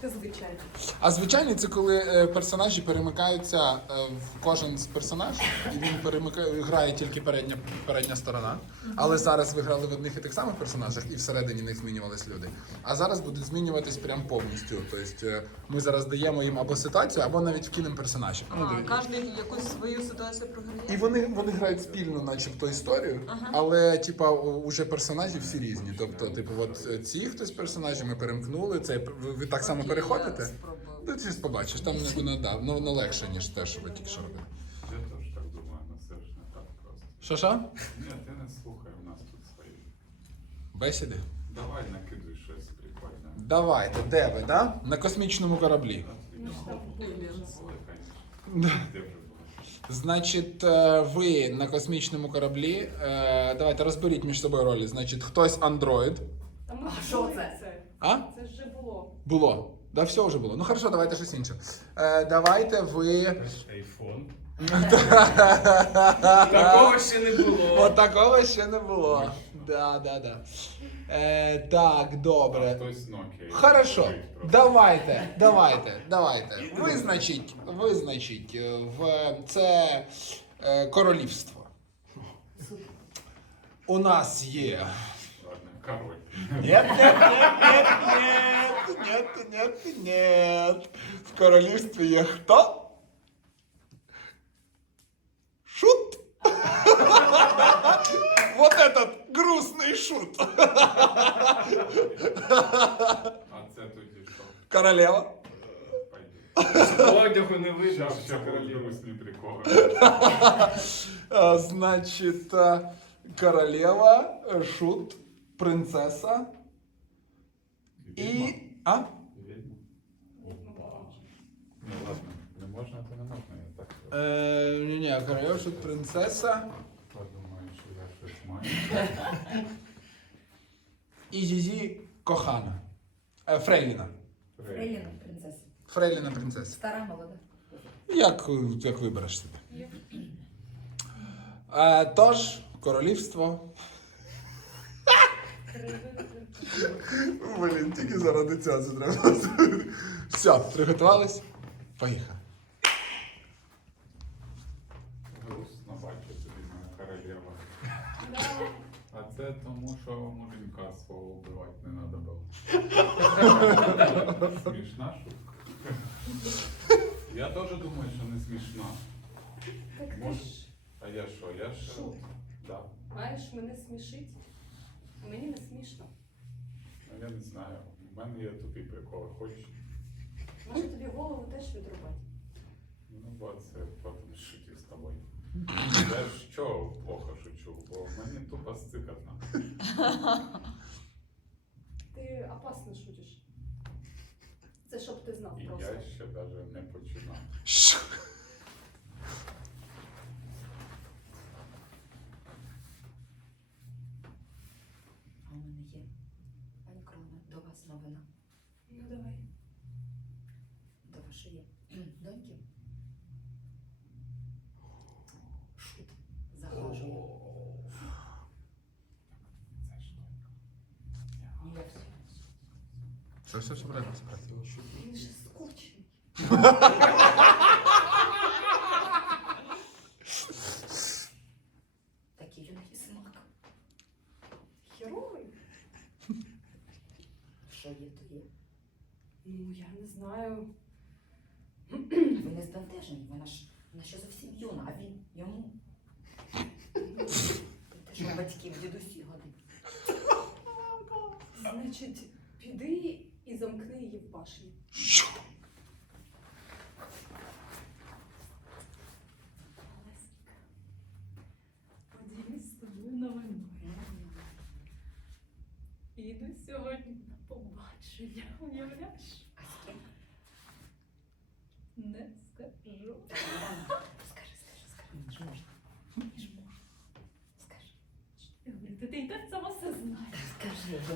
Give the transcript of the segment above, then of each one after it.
таке звичайне? А звичайний це коли е, персонажі перемикаються е, в кожен з персонажів, і він перемикає, грає тільки передня, передня сторона. Але зараз ви грали в одних і тих самих персонажах, і всередині них змінювались люди. А зараз будуть змінюватись прям повністю. Тобто е, ми зараз даємо їм або ситуацію, або навіть вкинемо персонажів. Ну, А, кожен якусь свою ситуацію програє. І вони, вони грають спільно, начебто, історію, але типа у- уже персонажі всі різні. Тобто, типу, от е, ці хтось персонажі ми перемкнули. Це ви, ви так само переходите? спробую. Ну, ти ж побачиш, там не воно да, ну, воно легше, ніж те, що ви тільки що робили. Я теж так думаю, але це ж не так просто. Що що? Ні, ти не слухай, у нас тут свої. Бесіди? Давай накидуй щось прикольне. Давайте, де ви, да? На космічному кораблі. Ну, ж там Ой, Бубенс. Де вже було? Значить, е, ви на космічному кораблі. е, Давайте розберіть між собою ролі. Значить, хтось андроїд. Та ми А що це? А? Це ж вже було. Було. Да, все вже було. Ну хорошо, давайте щось інше. Е, давайте ви. Айфон. Такого ще не було. От такого ще не було. Да, да, да. Е, так, добре. Хтось Nokia. Хорошо, давайте, давайте, давайте. Визначіть, визначіть е, в це е, королівство. У нас є. Ладно, король. Нет, нет, нет, нет, нет, нет, нет, нет. В королівстві є хто? Шут. Вот этот грустный шут. А це тоді що? Королева. Пойди. Одягу не видно, Щас що ще це королева. грустні приколи. А, Значит, а, королева, э, шут, принцесса Відьма? и... А? Відьма? Ну ладно, не можна, то не можна, я так. Э, не, не, королева, шут, принцесса Подумаю, що я щось маю. и Зизи Кохана. Э, Фрейліна. Фрейліна, принцеса. Фрейліна принцеса. Стара молода. Як, як вибереш собі. Е, тож, королівство. Блін, тільки заради цього це треба. Все, приготувались? Поїхали. Грустно бачити тобі мене королева. А це тому, що муженька свого вбивати не треба було. Смішна шутка. Я теж думаю, що не смішна. Так ти Може. ж А я що? Я ж. Шут. Да. маєш мене смішить. А мені не смішно. Ну, я не знаю. У мене є тупі приколи. Хочеш? Може тобі голову теж відрубати. Ну, бо це потім шутів з тобою. Я ж що плохо шучу, бо мені тупо стикатно. Ти опасно шутиш. Це щоб ти знав І просто. я ще навіть не починав. Що? А у мене є. Пані Корона, до вас новина. Ну давай. До вашої доньки. Шут загрожує. Це ж Ні, я все. Все, все, все, правильно. Він же скучний. Такий і смак. Херовий? Що є, то є. Ну, я не знаю. Ви не збентежені, вона ж вона ще зовсім юна, а він йому. Те, що батьків дідусі годить. Значить, піди замкни її в башні. Що? Поділюсь з тобою новиною. Іду сьогодні на побачення. Уявляєш? А з ким? Не скажу. Скажи, скажи, скажи. Мені ж можна. Мені ж можна. Скажи. Я говорю, ти, ти і так сама все знаєш. Скажи, я вже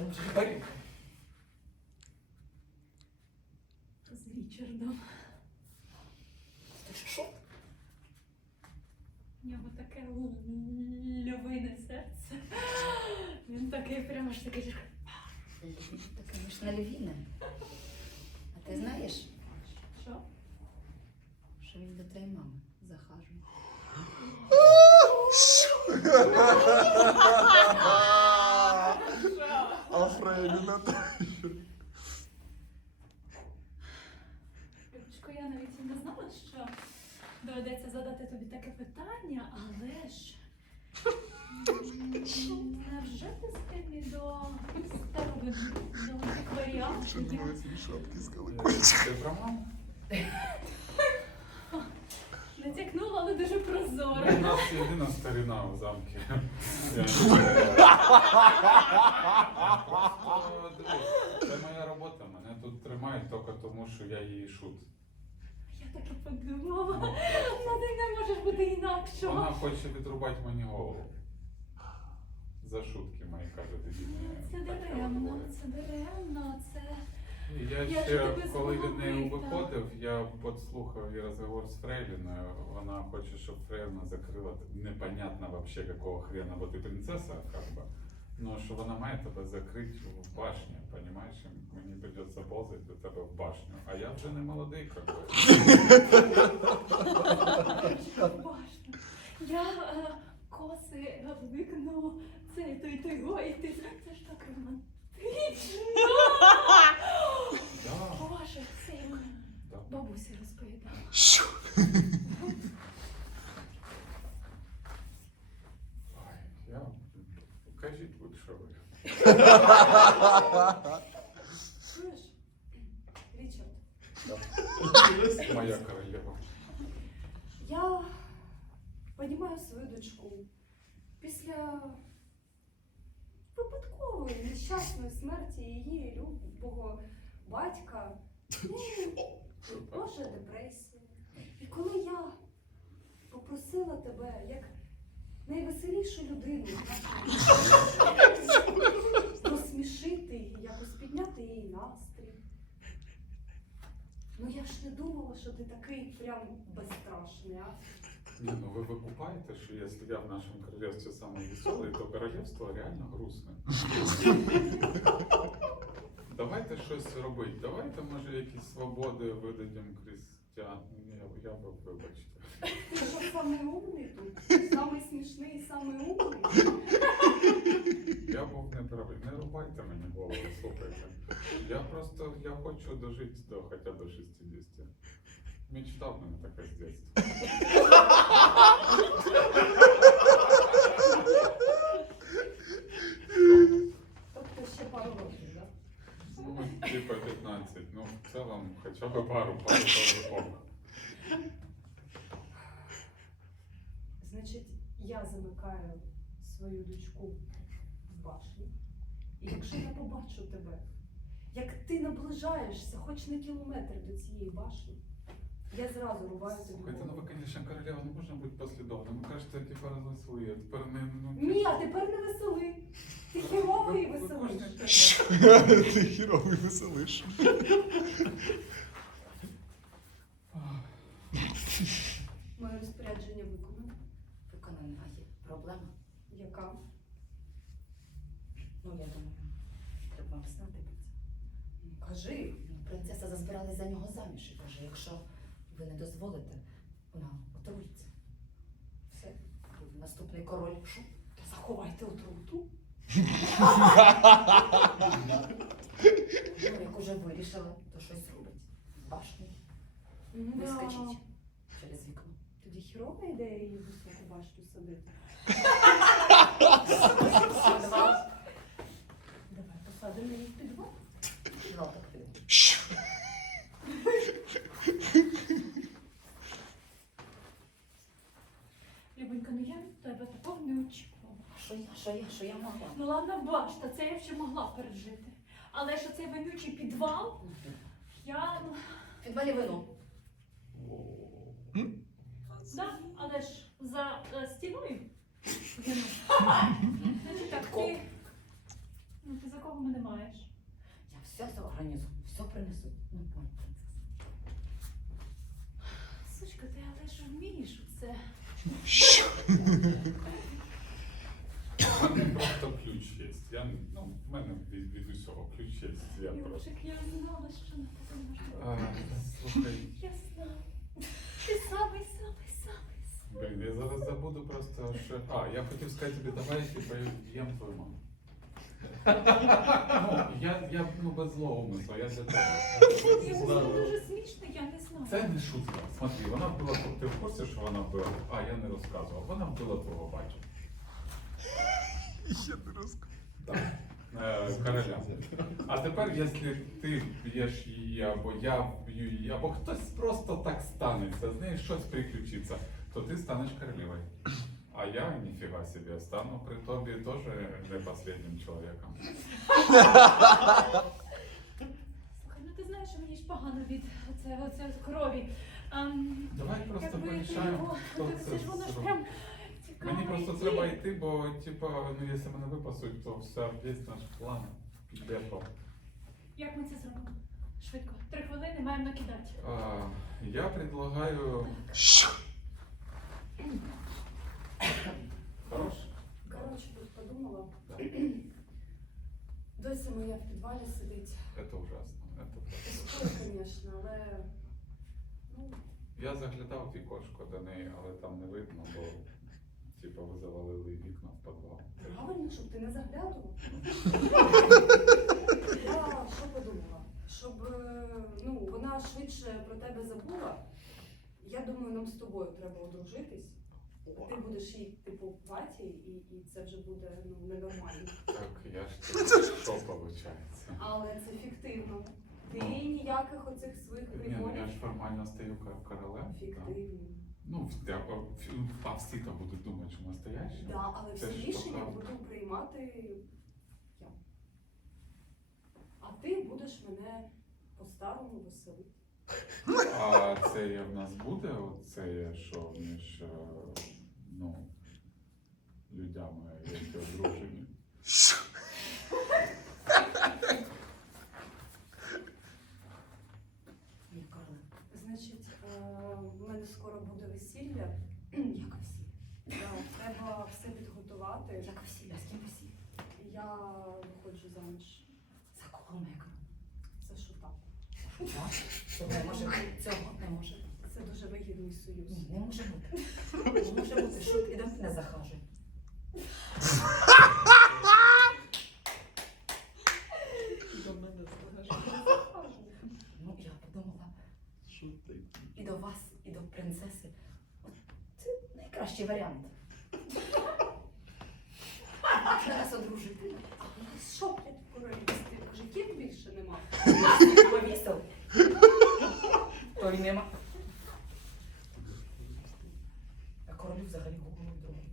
ж на Львівним. А ти знаєш? Що? Що він до твоєї мами захажує. А Фрейді на Я навіть не знала, що доведеться задати тобі таке питання, але ж м, Невже ти схильний до старовини, до антикваріатів? шапки з Ти про маму? Натякнула, але дуже У прозоро. нас єдина старина. Я не знаю. Просто, дивись, Це моя робота, мене тут тримають тільки тому, що я її шут. Я так і подумала. Ну, Ну ти не можеш бути Вона інакшого. хоче відрубати мені голову. За шутки мої каже дебільні. Це даремно, це даремно, це. Я Я ще, коли від неї виходив, я підслухав її розговор з Фрейліною. Вона хоче, щоб Фрейліна закрила непонятно вообще какого хрена, бо ти принцеса, как бы. Ну, що вона має тебе закрити в башні, понимаєш? Мені придеться ползати до тебе в башню. А я вже не молодий, как бы. Я е, коси викну і той той ой, ти це ж так романтично. Боже, це я бабусі розповідала. Що? Ой, я... Кажіть лучше ви. Чуєш? Річард, Моя королева. я понімаю свою дочку. Після випадкової нещасної смерті її любого батька, ну, може депресія. І коли я попросила тебе як найвеселішу людину в нашому житті розсмішити її, якось підняти її настрій. Ну я ж не думала, що ти такий прям безстрашний, а? Не, ну вы выкупаете, что если я в нашем королевстве самый веселый, то королевство реально грустне. Давайте щось робити. Давайте, може, якісь свободи видадим крістян. Я, я би вибачте. Ти що самий умний тут? Самий смішний і самий умний? Я був неправий. Не рубайте мені голову, слухайте. Я просто я хочу дожити до хоча б 60. Мечта в мене така з дитинства. Типа 15. Ну, в цілому, хоча б пару, пару пару. Значить, я замикаю свою дочку в башні. І якщо я побачу тебе, як ти наближаєшся хоч на кілометр до цієї башні, я зразу рубаю тобі Слухайте, ну голову. ви, конечно, королева, не можна бути послідовним. Ви кажете, типа розвесли, а тепер не ну. Ні, а тепер не весели. Ти хіровий Ви- ви веселиш. кожен день- Ти хіровий веселиш. Моє розпорядження виконано. Виконана є проблема. Яка? Ну, я думаю, треба вам знати про це. Ну, Кажи. Ну, Принцеса зазбиралась за нього заміж і каже, якщо ви не дозволите, вона отруїться. Все, наступний король. Що? Та заховайте отруту. Ну, як уже вирішила, то щось робить. В башні Да. вискочить через вікно. Тоді хірова ідея її в високу башню садити. Давай посадимо її в підвал. Ну, так піде. Любонька, ну я від тебе такого не очікувала. А що я, що я, що я могла? Ну ладно, башта, це я ще могла пережити. Але ж цей вонючий підвал, я ну, підвалі вино. да, але ж за е, стіною. Значить так, ти, ну, ти за кого мене маєш? Я все зорганізую, все принесу. Ну, пані принцеса. Сучка, ти але ж вмієш це. У ключ є. Я, ну, в мене від, від усього ключ є. Я просто. Юрчик, я знала, що на тебе можна. А, слухай, Я знала. Ти самий, самий, самий. блін, я зараз забуду просто, що А, я хотів сказати тобі, давай я поїм твою маму. Ну, я, я ну, без злого умисла, я для тебе. Йому це дуже смішно, я не знаю. Це не шутка. Смотри, вона вбила, ти в курсі, що вона вбила? А, я не розказував. Вона вбила твого батька. Я не розказую. Так. Е, короля. А тепер, якщо ти б'єш її, або я вб'ю її, або хтось просто так станеться, з нею щось приключиться, то ти станеш королевою. А я ніфіга собі стану при тобі теж не останнім чоловіком. Слухай, ну ти знаєш, що мені ж погано від оце, оце крові. Ам, Давай просто якби порішаємо, його- хто так це це ж воно ж зробив. прям цікаво. Мені просто йти. треба йти, бо типа, ну якщо мене випасуть, то все, весь наш план піде по. Як ми це зробимо? Швидко. Три хвилини маємо накидати. А, я предлагаю. Що? Хорош? Коротше, тут подумала. Досі моя в підвалі сидить. Это ужасно. Скоро, звісно, але ну, Я заглядав вікошко до неї, але там не видно, бо типу ви завалили вікна в підвал. правильно, щоб ти не заглядував. Я що подумала? Щоб е, ну, вона швидше про тебе забула. Я думаю, нам з тобою треба одружитись. Ти будеш їй типу паті, і, і це вже буде ну, ненормально. Так, я ж що виходить? Але це фіктивно. Ти ніяких оцих своїх Ні, ну я ж формально кор- королем. так. Фіктивно. Ну, в- я- в- а всі то будуть думати, що настоящий. Да, але Це всі ж рішення буду приймати я. А ти будеш мене по-старому веселити. А це є в нас буде, оце є, що між е, ну, людьми, які одружені. Що? Ні, Карла. Значить, е, в мене скоро буде весілля. Як весілля? Да, треба все підготувати. Як весілля? З ким весілля? Я виходжу заміж. За кого Мека? Це шута. Цього не може бути. Цього не може. Це дуже вигідний союз. Ні, не може бути. Не може бути. Шут і до мене захаже. До мене скажеш. Ну, я подумала. І до вас, і до принцеси. От це найкращий варіант. Зараз одружити. А у нас що блядь, в королівстві? Мужиків більше нема. Повісив. То й нема. А королю взагалі голову другий.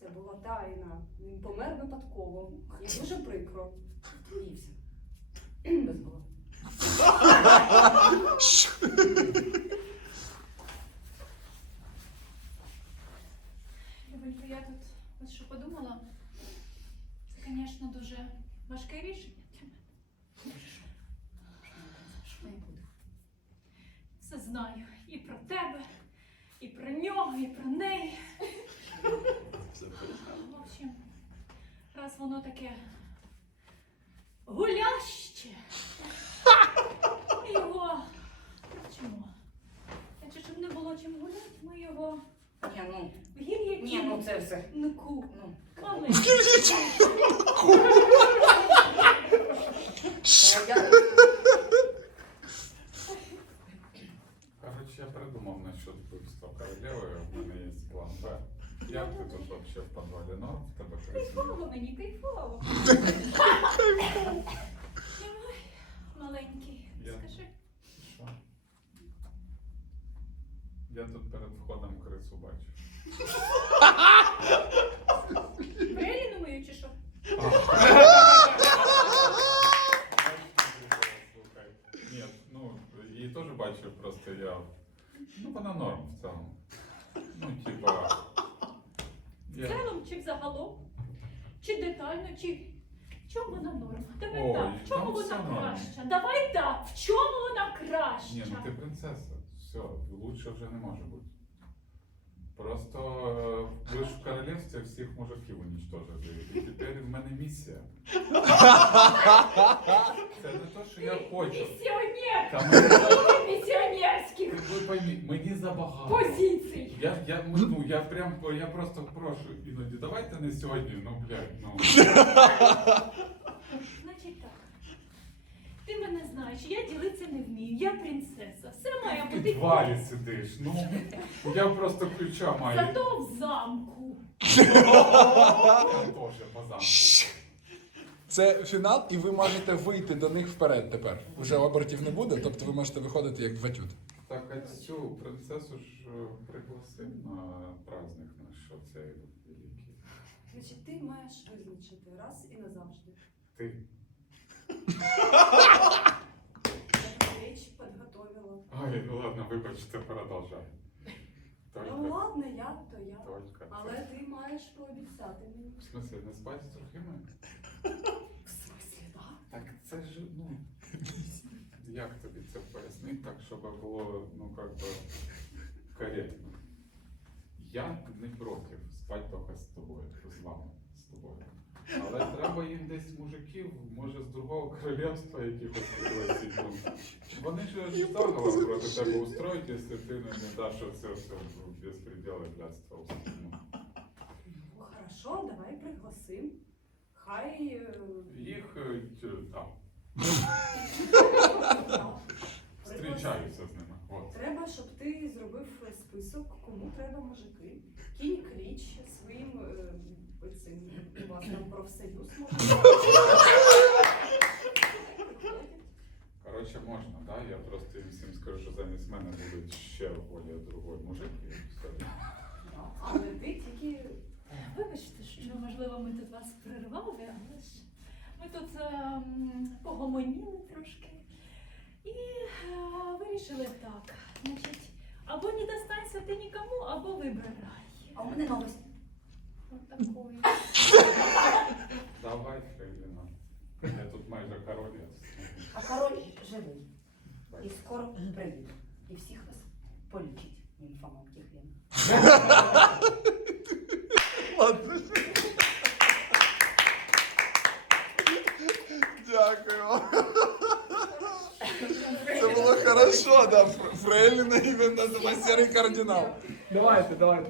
Це була тайна. Він помер випадково. І дуже прикро. Отруївся. Без голови. ні, ну це все. Ну, ку, Ну, маленький. Та я- Короче, я придумав насчет вбивства королеви, у мене є план Б. Як ти тут вообще в підвалі норм? В тебе красиво? Кайфово мені, кайфово. Давай, маленький, Я- скажи. Що? Я тут перед входом крису бачу. Бреліну мою чи що? Слухай. Ні, ну, її теж бачив, просто я. Ну, вона норм в цілому. Ну, типа. В Я... цілому чи взагалом? Чи детально, чи в чому вона норма? Давай Ой, так, в чому там вона все норм. краща? Давай так, в чому вона краща? Ні, ну ти принцеса. Все, лучше вже не може бути. Просто е, ви ж в всіх мужиків уничтожили. І тепер в мене місія. Це не те, що я хочу. Миссионер! Та мені, ви мені забагато. позиций! Я, я, ну, я прям, я просто прошу іноді, давайте не сьогодні, ну, блядь, ну. Значить так. Ти мене знаєш, я ділитися не вмію, я принцеса. Все має В бути. підвалі сидиш, ну. Я просто ключа маю. Зато в замку. Я по замку. Це фінал, і ви можете вийти до них вперед тепер. Уже обертів не буде, тобто ви можете виходити як два тют. Так, а цю принцесу ж е, пригласив на праздник наш оцей великий. Значить, ти маєш визначити раз і назавжди. Ти. Я річ підготовила. Ой, ну ладно, вибачте, продовжай. Ну ладно, я то я. только. Але ти маєш пообіцяти мені. В смысле, не спать з другими? В смислі, так? Так це ж, ну. Як тобі це пояснити так, щоб було, ну, как би, коректно? Я не проти спати тільки з тобою, з вами, з тобою. Але треба їм десь мужиків, може, з другого королівства якихось пригласити. Вони ж Їм заговор проти тебе устроїть, якщо ти не не даш оце все безпреділи блядства. Ну, Ну, хорошо, давай пригласим. Хай. е, Їх е, там, да, зустрічаюся з ними. От. Треба, щоб ти зробив список, кому треба мужики. Кінь кліч своїм е, цим у вас там профсоюз може. Коротше, можна, да? Я просто їм всім скажу, що замість мене будуть ще более другой мужик. І все. Да. Але ти тільки Вибачте, що можливо ми тут вас прервали, але ж ми тут ем, погомоніли трошки і е, вирішили так. Значить, або не достанься ти нікому, або вибирай. А у мене новость. От такої. Давай, Фрейліна. Я тут майже король. я А король живий. І скоро приїде. І всіх вас полічить німфоманких він. Ладно. Дякую. Хорошо, да. Фрейлина именно, серый кардинал. Давайте, давайте.